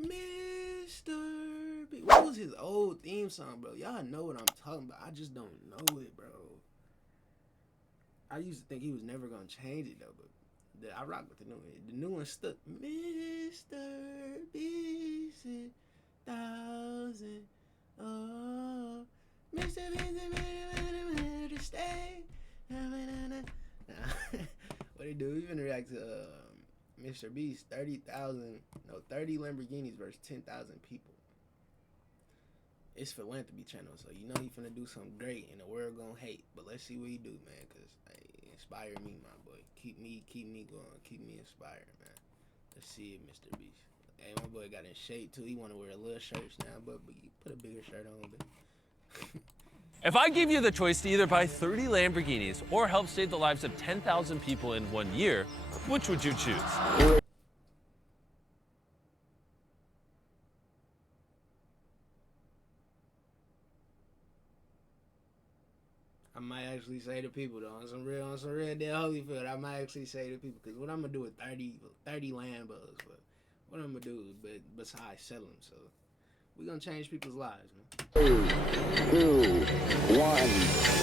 Mr. B. What was his old theme song, bro? Y'all know what I'm talking about. I just don't know it, bro. I used to think he was never gonna change it though, but I rock with the new one. The new one stuck. Mr. Beast, 1,000. Oh, Mr. Beast, to stay. What they do? Even react to MrBeast 30 Lamborghinis versus 10,000 people. It's philanthropy channel, so you know he finna do something great and the world gonna hate. But let's see what he do, man, cause inspire me, my boy. Keep me going. Keep me inspired, man. Let's see it, MrBeast. Hey, my boy got in shape too. He wanna wear little shirts now, but you put a bigger shirt on, but. If I gave you the choice to either buy 30 Lamborghinis or help save the lives of 10,000 people in 1 year, which would you choose? I might actually say to people though, on some real dead Holyfield, I might actually say to people, because what I'm gonna do with 30 Lambos, but what I'm gonna do besides sell them, so we're gonna change people's lives, man. 3, 2, 1.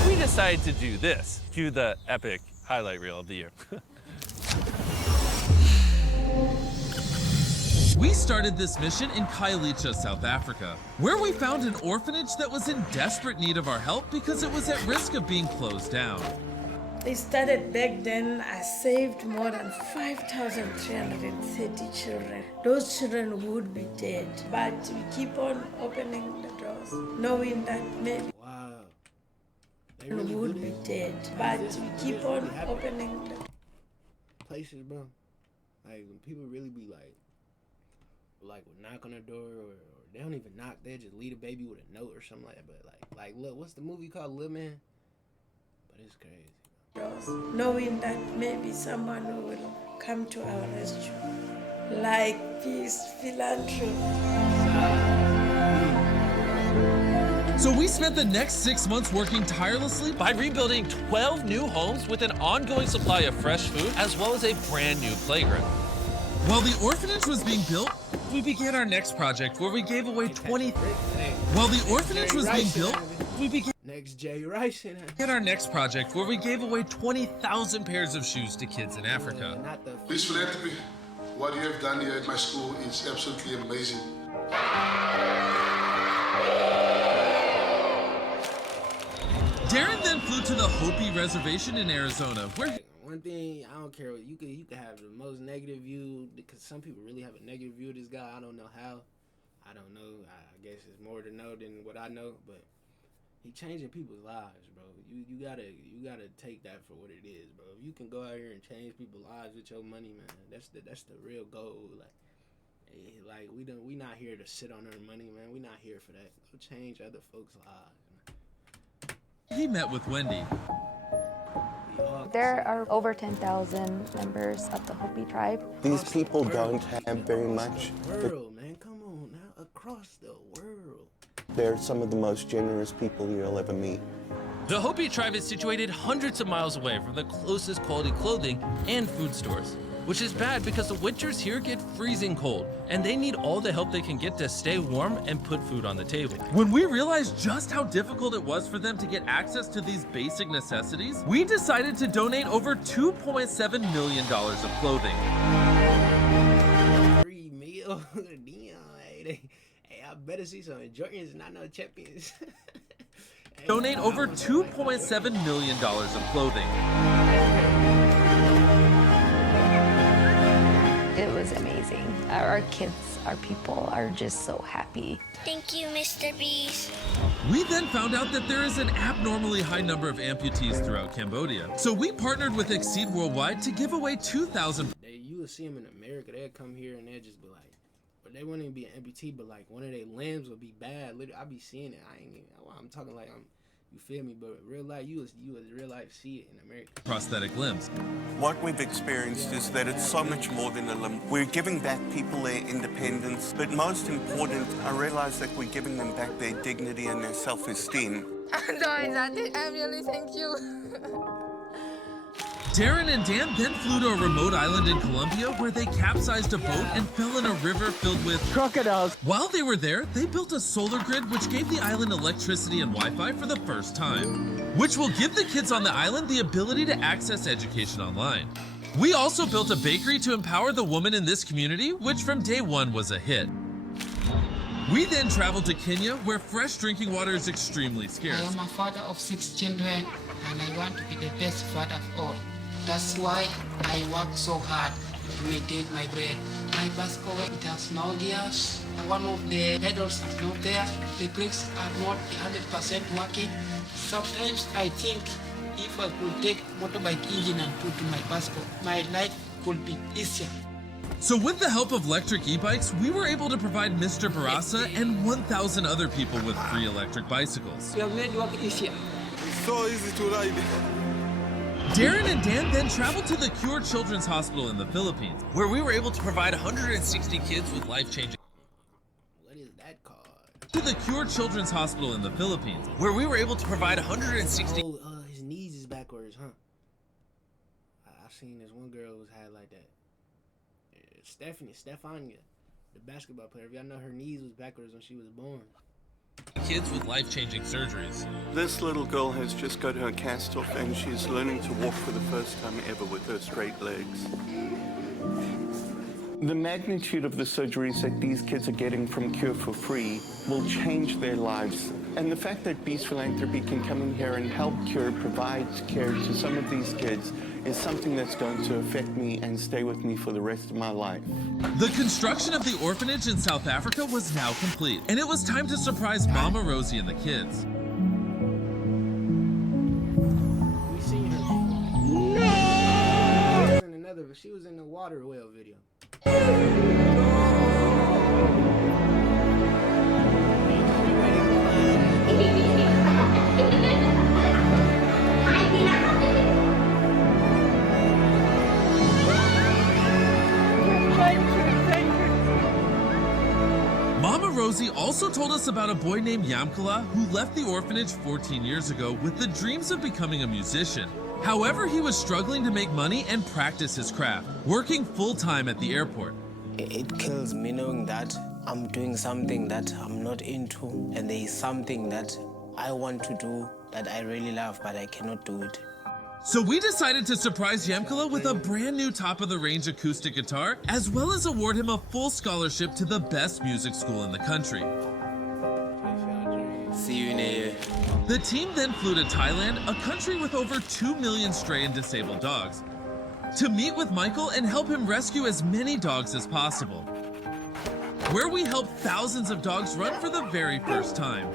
We decided to do this. Cue the epic highlight reel of the year. We started this mission in Khayelitsha, South Africa, where we found an orphanage that was in desperate need of our help because it was at risk of being closed down. They started back then. I saved more than 5,330 children. Those children would be dead, but we keep on opening the doors, knowing that maybe They really would be dead, but we keep on opening the places, bro. Like when people really be like would knock on the door, or they don't even knock. They just leave a baby with a note or something like that. But like look, what's the movie called, Little Man? But it's crazy. knowing that maybe someone will come to our rescue, like peace, philanthropy. So we spent the next 6 months working tirelessly By rebuilding 12 new homes with an ongoing supply of fresh food, as well as a brand new playground. while the orphanage was being built. We began our next project where we gave away 20. While the orphanage was being built, we began Next Jay Rice. our next project where we gave away 20,000 pairs of shoes to kids in Africa. Please philanthropy. What you have done here at my school is absolutely amazing. Darren then flew to the Hopi Reservation in Arizona, where One thing, I don't care what you could have the most negative view, because some people really have a negative view of this guy. I don't know how. I don't know. I guess it's more to know than what I know, but he changing people's lives, bro. You gotta take that for what it is, bro. If you can go out here and change people's lives with your money, man, that's the real goal. Like we not here to sit on our money, man. We not here for that. Go change other folks' lives, man. he met with Wendy. There are over 10,000 members of the Hopi tribe. These people don't have very much. World, man, come on now, across the world. They're some of the most generous people you'll ever meet. The Hopi tribe is situated hundreds of miles away from the closest quality clothing and food stores, which is bad because the winters here get freezing cold, and they need all the help they can get to stay warm and put food on the table. When we realized just how difficult it was for them to get access to these basic necessities, we decided to donate over $2.7 million of clothing. Free meal, Dion. Hey, I better see some Jordans, not no champions. Donate over $2.7 million of clothing. It was amazing. Our kids, our people are just so happy. Thank you, MrBeast. We then found out that there is an abnormally high number of amputees throughout Cambodia. So we partnered with Exceed Worldwide to give away 2,000. You would see them in America, they'd come here and they'd just be like, but they wouldn't even be an amputee, but like one of their limbs would be bad. Literally, I be seeing it. I'm talking like you feel me? But real life, you would real life see it in America. Prosthetic limbs. What we've experienced is that it's so much more than a limb. We're giving back people their independence, but most important, I realize that we're giving them back their dignity and their self-esteem. No, I really thank you. Darren and Dan then flew to a remote island in Colombia where they capsized a boat and fell in a river filled with crocodiles. While they were there, they built a solar grid which gave the island electricity and Wi-Fi for the first time, which will give the kids on the island the ability to access education online. We also built a bakery to empower the woman in this community, which from day one was a hit. We then traveled to Kenya, where fresh drinking water is extremely scarce. I am a father of 6 children, and I want to be the best father of all. That's why I work so hard to maintain my bread. My bicycle, it has no gears. One of the pedals is not there. The brakes are not 100% working. Sometimes I think if I could take motorbike engine and put to my bicycle, my life could be easier. So with the help of electric e-bikes, we were able to provide Mr. Barasa and 1,000 other people with free electric bicycles. We have made work easier. It's so easy to ride. Darren and Dan then traveled to the Cure Children's Hospital in the Philippines, where we were able to provide 160 kids with life-changing... What is that called? To the Cure Children's Hospital in the Philippines, where we were able to provide 160... Oh, his knees is backwards, huh? I seen this one girl who's had like that. Stefania, the basketball player. If y'all know, her knees was backwards when she was born. Kids with life-changing surgeries. This little girl has just got her cast off and she's learning to walk for the first time ever with her straight legs. The magnitude of the surgeries that these kids are getting from Cure for free will change their lives. And the fact that Beast Philanthropy can come in here and help Cure provide care to some of these kids is something that's going to affect me and stay with me for the rest of my life. The construction of the orphanage in South Africa was now complete, and it was time to surprise Mama Rosie and the kids. We seen her. No! She was in the water whale video. Mama Rosie also told us about a boy named Yamkala who left the orphanage 14 years ago with the dreams of becoming a musician. However, he was struggling to make money and practice his craft, working full-time at the airport. It kills me knowing that I'm doing something that I'm not into, and there is something that I want to do that I really love, but I cannot do it. So we decided to surprise Yamkala with a brand new top-of-the-range acoustic guitar, as well as award him a full scholarship to the best music school in the country. See you in a year. The team then flew to Thailand, a country with over 2 million stray and disabled dogs, to meet with Michael and help him rescue as many dogs as possible, where we helped thousands of dogs run for the very first time.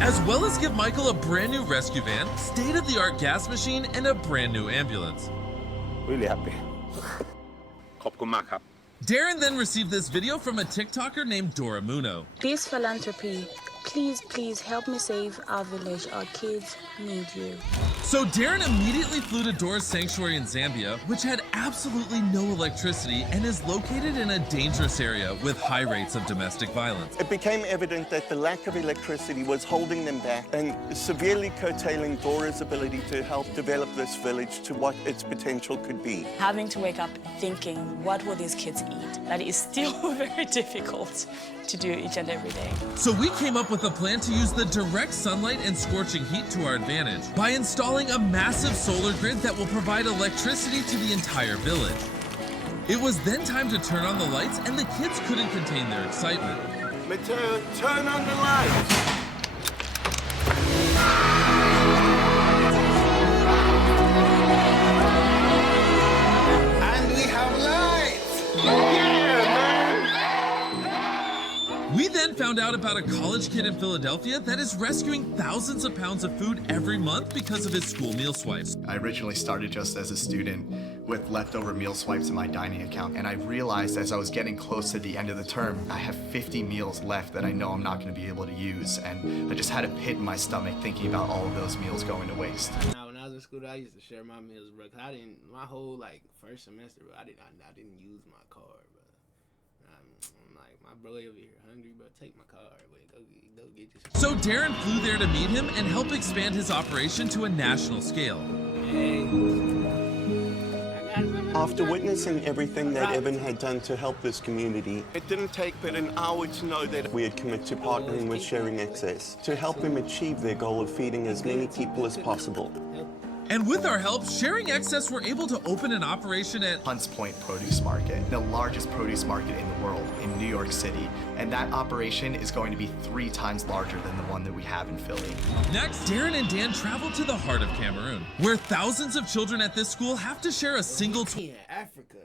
As well as give Michael a brand new rescue van, state-of-the-art gas machine, and a brand new ambulance. Really happy. Darren then received this video from a TikToker named Dora Muno. Beast Philanthropy, please help me save our village. Our kids need you. So Darren immediately flew to Dora's sanctuary in Zambia, which had absolutely no electricity and is located in a dangerous area with high rates of domestic violence. It became evident that the lack of electricity was holding them back and severely curtailing Dora's ability to help develop this village to what its potential could be. Having to wake up thinking, what will these kids eat? That is still very difficult to do each and every day. So we came up with a plan to use the direct sunlight and scorching heat to our advantage by installing a massive solar grid that will provide electricity to the entire village. It was then time to turn on the lights, and the kids couldn't contain their excitement. Mateo, turn on the lights! And we have lights! Yeah, man! We then found out about a college kid in Philadelphia that is rescuing thousands of pounds of food every month because of his school meal swipes. I originally started just as a student with leftover meal swipes in my dining account, and I realized as I was getting close to the end of the term, I have 50 meals left that I know I'm not going to be able to use, and I just had a pit in my stomach thinking about all of those meals going to waste. Now, when I was in school, I used to share my meals, bro. Cause I didn't, my whole like first semester, bro, I didn't use my card, bro. I'm like, my bro over here hungry, bro. Take my card, wait, go get you some. So Darren flew there to meet him and help expand his operation to a national scale. After witnessing everything that Evan had done to help this community, It didn't take but an hour to know that we had committed to partnering with Sharing Access to help them achieve their goal of feeding as many people as possible. And with our help, Sharing Excess were able to open an operation at Hunts Point Produce Market, the largest produce market in the world in New York City. And that operation is going to be 3 times larger than the one that we have in Philly. Next, Darren and Dan traveled to the heart of Cameroon, where thousands of children at this school have to share a single Africa,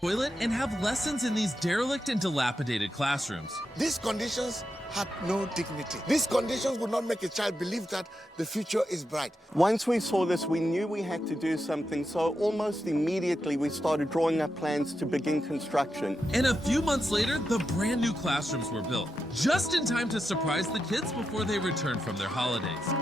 toilet and have lessons in these derelict and dilapidated classrooms. These conditions had no dignity. These conditions would not make a child believe that the future is bright. Once we saw this, we knew we had to do something, so almost immediately we started drawing up plans to begin construction. And a few months later, the brand new classrooms were built, just in time to surprise the kids before they returned from their holidays.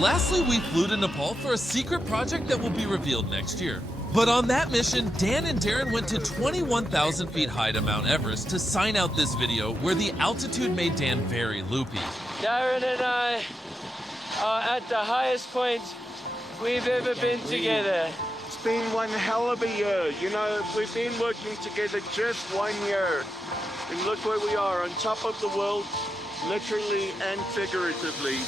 Lastly, we flew to Nepal for a secret project that will be revealed next year. But on that mission, Dan and Darren went to 21,000 feet high to Mount Everest to sign out this video where the altitude made Dan very loopy. Darren and I are at the highest point we've ever been together. It's been one hell of a year. You know, we've been working together just 1 year. And look where we are, on top of the world, literally and figuratively.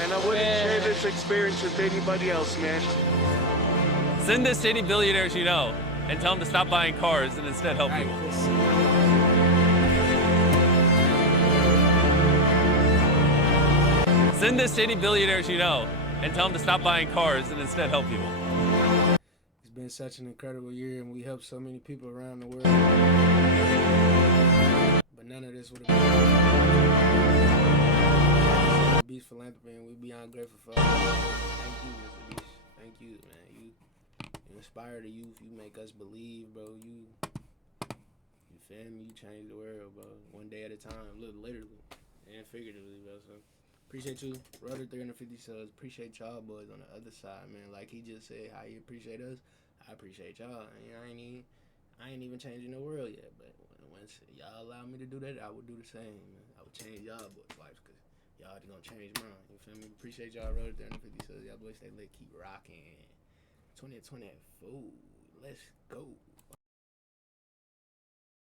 And I wouldn't share this experience with anybody else, man. Send this to any billionaires you know and tell them to stop buying cars and instead help people. Send this to any billionaires you know and tell them to stop buying cars and instead help people. It's been such an incredible year, and we helped so many people around the world. But none of this would have been Beast Philanthropy, and we're beyond grateful for all. Thank you, MrBeast. Thank you, man. You inspire the youth. You make us believe, bro. You feel me? You change the world, bro. One day at a time, literally and figuratively, bro. So appreciate you. Road to 350 subs. Appreciate y'all boys on the other side, man. Like he just said, how you appreciate us. I appreciate y'all. I ain't even changing the world yet, but once y'all allow me to do that, I would do the same, man. I would change y'all boys' lives, because y'all gonna change mine. You feel me? Appreciate y'all. Road to 350 subs. Y'all boys stay lit. Keep rocking. 2020 food. Let's go.